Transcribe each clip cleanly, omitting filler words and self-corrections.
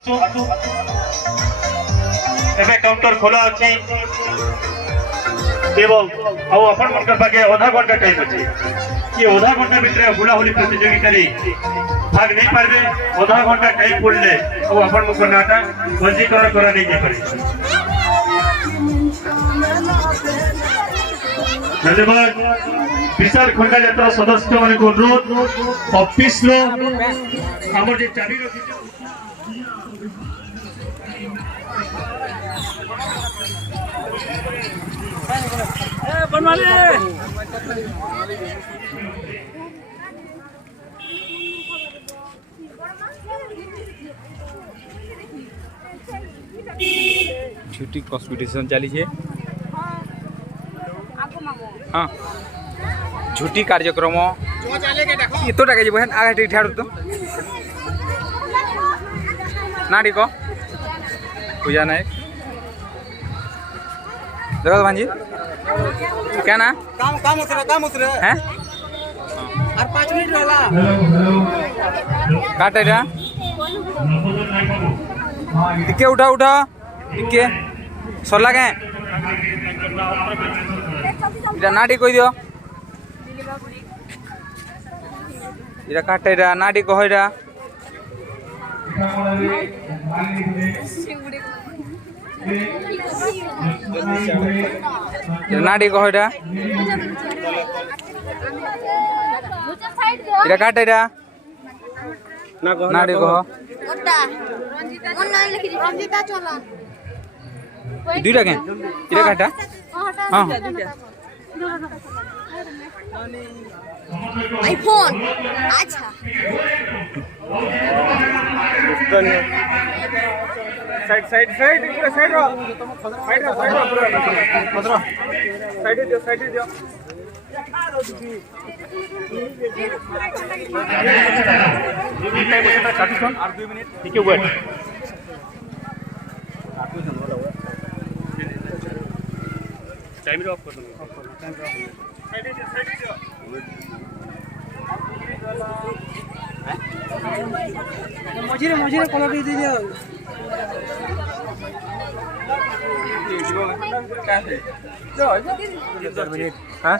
एबे काउंटर खोला अछि एवं आउ अपन मनकर पाके आधा घंटा टाइम अछि कि आधा घंटा भितर हुला हुली प्रतियोगिता रे भाग नहीं पारबे आधा घंटा टाइम पड़ले आउ अपन मुख नाटा पंजीकरण करा नहीं जाय पारे। धन्यवाद विशाल खंडा यात्रा सदस्य मान को अनुरोध ऑफिस लो हमर जे चाबी रखि छुट्टी कॉम्पिटिशन चली है। हाँ छुट्टी कार्यक्रम ये तो टाके बहन आगे ठीक ठाक तो ना ठीक हो पूजा नायक देखो तो भांजी क्या ना काम उतरे हैं और 5 मिनट रहला काटे जा टिके उठा टिके सरला के इटा नाटी कहि दियो इटा काटे जा नाटी कहि जा नाटी कहि जा इटा काटे जा नाटी कह रंजिता चला दुईटा के इटा काटा हां आईफोन अच्छा साइड पूरा साइड रो पूरा साइड दियो और 2 मिनट ठीक है वेट टाइम ऑफ कर दो मझिरे कलर दे दियो हां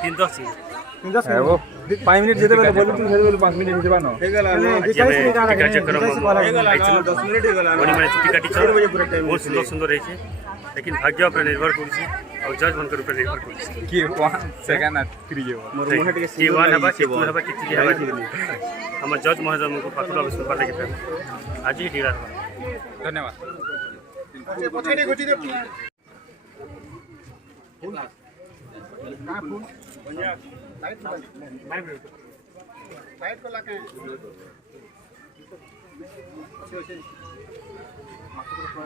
5 मिनट जेते बेले बोली तू फेर 5 मिनट हिजबा न हे गेला ना कार्यक्रम 10 मिनट हे गेला बड़ी माने छुट्टी काटी 4 बजे पूरा टाइम बहुत सुंदर रही छे लेकिन भाग्य पर निर्भर करछि और जज बनकर ऊपर निर्भर करछि कि 1 सेकंड 3 जे मोर मुहे के कि 1 हबा कि 2 हबा कि 3 हबा हमर जज महोदय को पातुला विश्व पर लगे आज ही ढीला धन्यवाद पछे घटी दे लाइट को लाके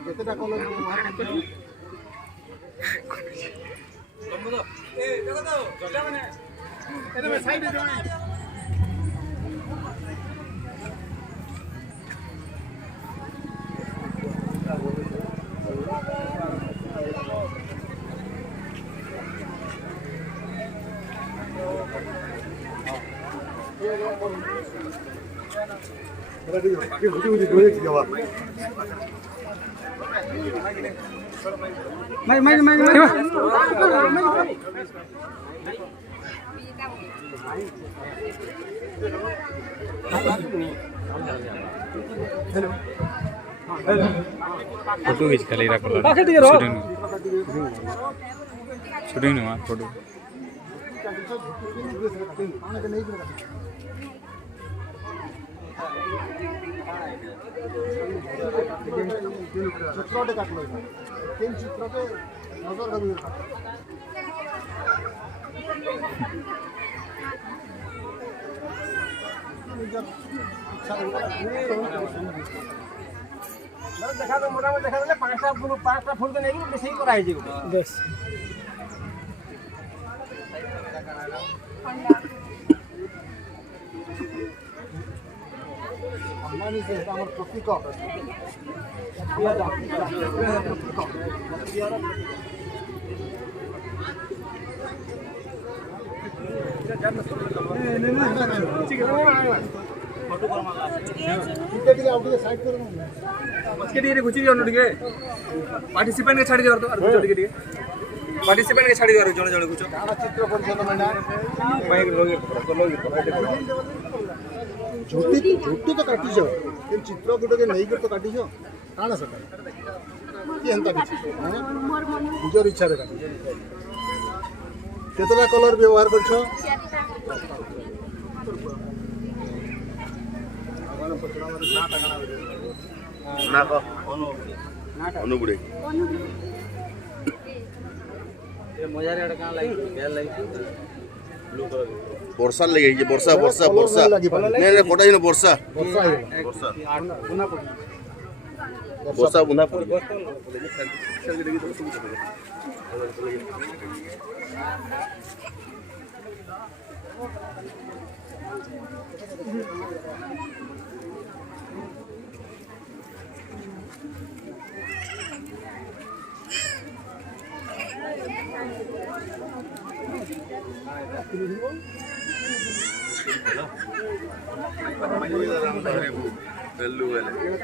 जेतेटा कलर ए देखो तो जल्ला माने एने में साइड दे फोटो खींच खाली रख लो शूटिंग नहीं फोटो चित्रोटे काटलो तीन चित्र पे नजर लगी देखा तो मोटा देखा दे 5टा फूल के नहीं बेसी कराई जे बस अन्नानी से हमर प्रतीक दिया जा ଟିକେ ଆଉ ଟିକେ ସାଇଡ୍ କର ଟିକେ ଟିକେ ଘୁଚି ଯାଉନ ଟିକେ ପାର୍ଟିସିପେଣ୍ଟ के ଛାଡ଼ି ଦିଅ ତ ଘୁଚ ଟିକେ ଟିକେ ପାର୍ଟିସିପେଣ୍ଟ के ଛାଡ଼ି ଦିଅ ଜଣେ ଜଣେ ଘୁଚ କାଣା ଚିତ୍ର କରିଛ ତମେ ନା ମାଇକ ଲଗେଇ ଝୁଟି ତ କାଟିଛ କିନ୍ତୁ ଚିତ୍ର ଗୁଟେ ନେଇକି ତ କାଟିଛ କାଣା ସେଟା କି ହେନ୍ତା କିଛି ନିଜର ଇଚ୍ଛାରେ କାଟିଛ କେତେଟା କଲର ବ୍ୟବହାର କରିଛ ଅନୁଗୁଡ଼େ ବର୍ଷା ଲାଗି ବର୍ଷା ବର୍ଷା ବର୍ଷା ନାଇଁ କଟା ଯିନ ବର୍ଷା ବର୍ଷା ହେଇଗଲା ବର୍ଷା ବର୍ଷା ବୁନା ପଡ଼ି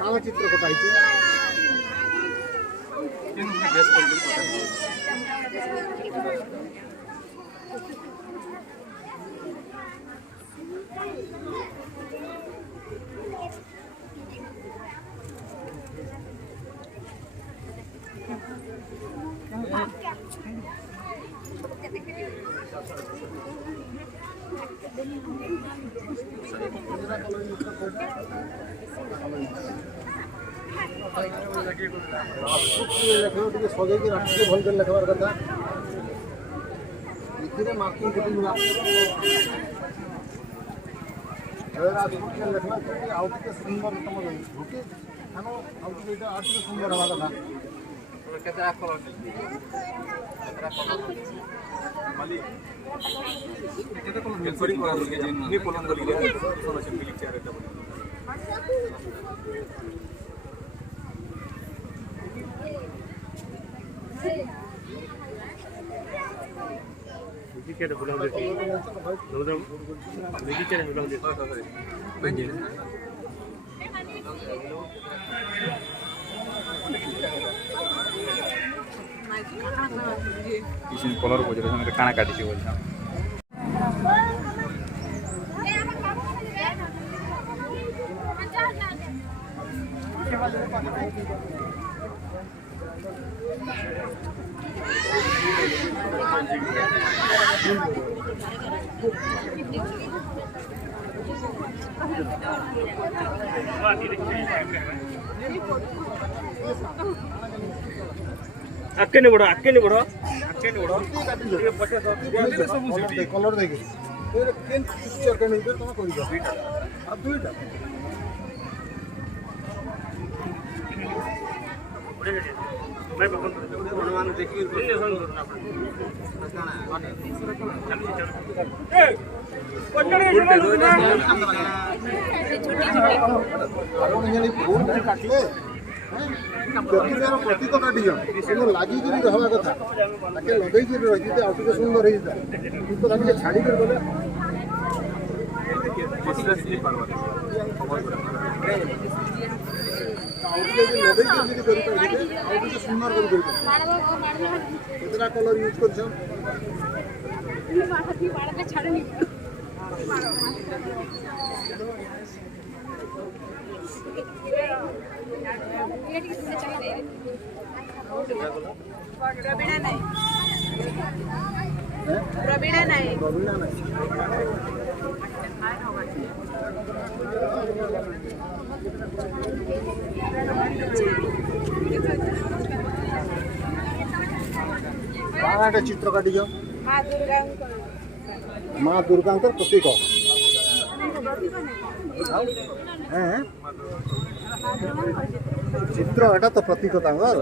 କାଣା ଚିତ୍ର କଟା ହେଇଛି ଟିକେ ସଜେଇକି ରାଖିଲେ ଭଲ କରି ଲେଖବାର କଥା ଏଥିରେ ମାର୍କିଂ କେତେ ମିଳା ଲେଖଲା ଆଉ ଟିକେ ସୁନ୍ଦର ତମ ଝୁଟି ଆଉ ଟିକେ ଏଇଟା ଆଉ ଟିକେ ସୁନ୍ଦର ହେବା କଥା କଲର ବୁଝିଲେ କାଣା କାଟିଛି ବୋଲଛ ଆକେ ନି ବଡ଼ କଲର ଦେଇକି ପିକ୍ଚର କେନ୍ ଭିତରେ ତମେ କରିଛ ଆଉ ଦୁଇଟା କାଟିଲେ ପ୍ରତୀକ କାଟିଛ କିନ୍ତୁ ଲାଗିକିରି ରହିବା କଥା ତାକେ ଲଗେଇକିରି ରହିଛି ଆଉ ଟିକେ ସୁନ୍ଦର ହେଇଯିବ କିନ୍ତୁ ତାକୁ ଛାଡ଼ିକରି ଗଲେ ଆଉ ଟିକେ ଲଗେଇକିରି ଯଦି କରିପାରିବେ ଆଉ ଟିକେ ସୁନ୍ଦର କରିପାରିବେ କେତେଟା କଲର ୟୁଜ୍ କରିଛ प्रवीणा नायक କାଣାଟେ ଚିତ୍ର କାଟିଛ ମା ଦୁର୍ଗାଙ୍କର ପ୍ରତୀକ ଚିତ୍ର ଏଟା ତ ପ୍ରତୀକ ତାଙ୍କର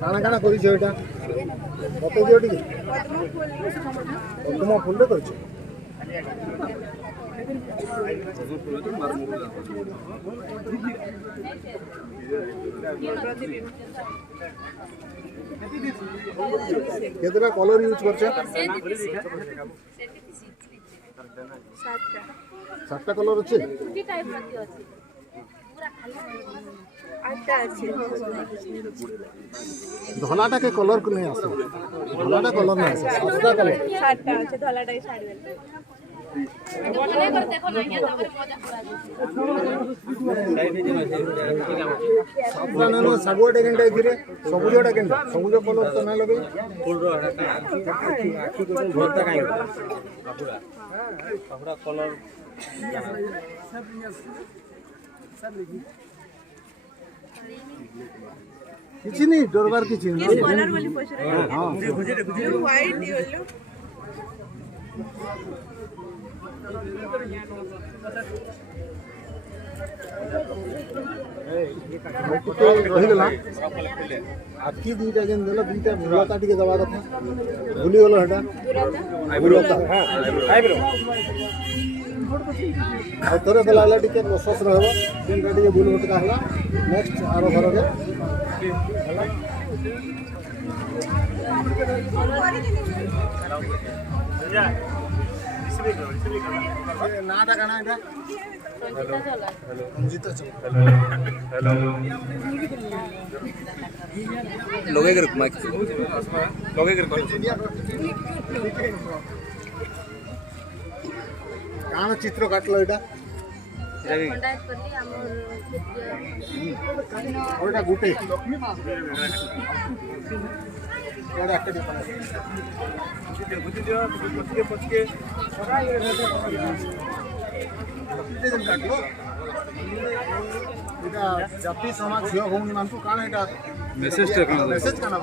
କାଣା କାଣା କରିଛ ଏଇଟା ବତେଇ ଦିଅ ଟିକେ ପଦ୍ମ ଫୁଲରେ କରିଛ କେତେଟା କଲର୍ ୟୁଜ୍ କରୁଛ? 7ଟା କଲର୍ ଅଛି। ଧଳାଟା କେ କଲର୍ କୁ नहीं आसे, धलाटा कलर नहीं आसे, 7टा कलर। ଶାଗୁଆଟା କେନ୍ତା ଏଥିରେ ସବୁଜଟା କେନ୍ତା ସବୁଜ କଲର ତ ନାଇଁ ଲଗେଇ କିଛି नहीं डरबार କିଛି नहीं ରହିଗଲା ଆଖି ଦୁଇଟା ଯେନ୍ ଦେଲ ଦୁଇଟା ଭୁଲତା ଟିକେ ଦେବା କଥା ଭୁଲିଗଲ ସେଟା ଭୁଲତା ଆଉ ଥରେ ଦେଲା ହେଲେ ଟିକେ ପ୍ରୋସେସ୍ ରହିବ ଯେନ୍ଟା ଟିକେ ଭୁଲ ଭଟକା ହେଲା ନେକ୍ସଟ ଆର ଥରକେ ନାଁଟା କାଣା ଏଇଟା ରଞ୍ଜିତା ଚଲା लोगे कर माइक लोगे कर କାଣା ଚିତ୍ର କାଟଲ ଏଇଟା ଏଇଟା ଗୁଟେ ଏଇଟା ଆକେଡି କାଟଲ ଏଇଟା ଜାତି ସମାଜ ଝିଅ ଭଉଣୀ ମାନଙ୍କୁ କାଣା ଏଇଟା मेसेज ମେସେଜ କାଣା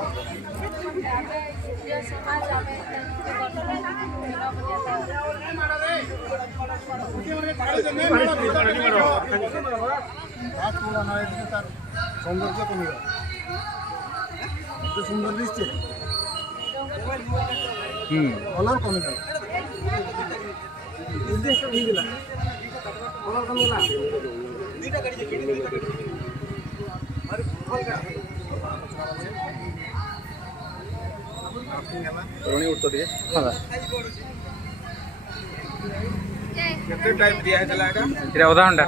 ସୌନ୍ଦର୍ଯ୍ୟ କମିବ ଏତେ ସୁନ୍ଦର ଦିଶছে କଲର କମିଗଲା କଲର କମିଗଲା ଦୁଇଟା ଗାଡ଼ି रोणी उठतो ଟିକେ କେତେ ଟାଇମ୍ ଦିଆ ହେଇଥିଲା ଏଟା ଅଧା ଘଣ୍ଟା